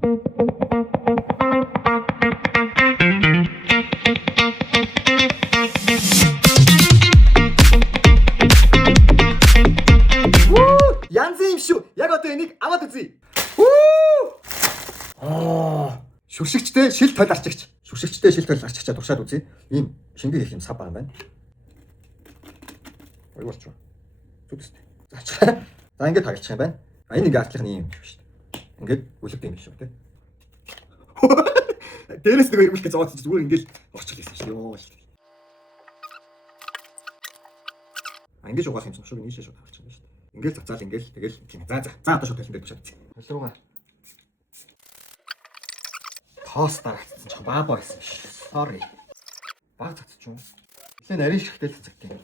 Янз юм шүү. Яг одоо энийг аваад үзье. Шүршигчтэй шил тойл арчигч. Шүршигчтэй шил тойл арчигчаа туршаад үзье. Ийм шингээ хийх юм сав байгаа юм байна. Ойгоорч. Зүгтстэй. За ингээд хагалчих юм байна. Энэ ингээд арчлах нь юм шүү дээ. Ингээд үлэг юм шүү дээ. Дээрээс нэг ирмэлхээ зовоож зүгээр ингээд орчих байсан шүү дээ. Ингээд угаах юм шиг нийшээ шууд хагалчих юм шүү дээ. Ингээд цацаал ингээд тэгэл тийм. За одоо шууд хэлэндээ тушаад үзье. Хөл руугаа. Тоос дарагдсан ч баабаа байсан ш. Sorry. Баг цацч юм. Нилээ нарийн шигтэй цацагт юм.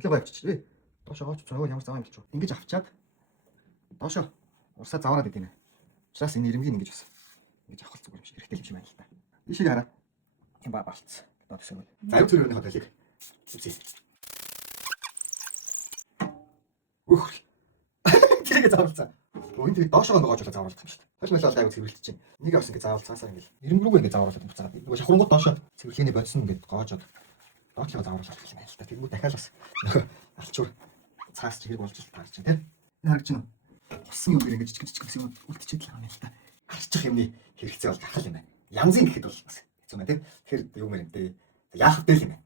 Нилээ байвччихлээ. Доошоо гооч цаавал ямар заваа юм гэлч. Ингэж авчаад доошоо урсаа заваарад идэв нэ. Учраас энэ ирэмгийн ингэж байсан. Ингэж авах зүгээр юм шиг хэрэгтэй юм шиг байна л та. Ишиг хараа. Тийм баабалцсан. Одоо төсөв. Зарим төрөний хотелыг үзье. Тэрийг заавалцсан. Өөнд тэрийг доошоо гоож заавалцсан юм шүү дээ. Хөл мэл бол айгу цэвэрлэж чинь. Нэг авсан ингэ заавалцаасаа ингэ. Ирэмг рүүгээ ингэ зааварлаад буцаад. Нөгөө шахуунгууд доошоо цэвэрлэхний бодсон ингэ гоожод доотлоо зааварлах юм байна л та. Тэгвэл дахиад бас нөхө алчуур цаас чи хэрэг болж таарч чинь тийм. Энэ харагч нь усан юм ингэ жижиг юм үлдчихэд л байгаа юм л та. Арчих юмны хэрэгцээ бол гахал юм байна. Янзын гэхэд бол бас хэцүү байна тийм. Тэгэхээр юу мэрэнтэй яах вэ юм бэ?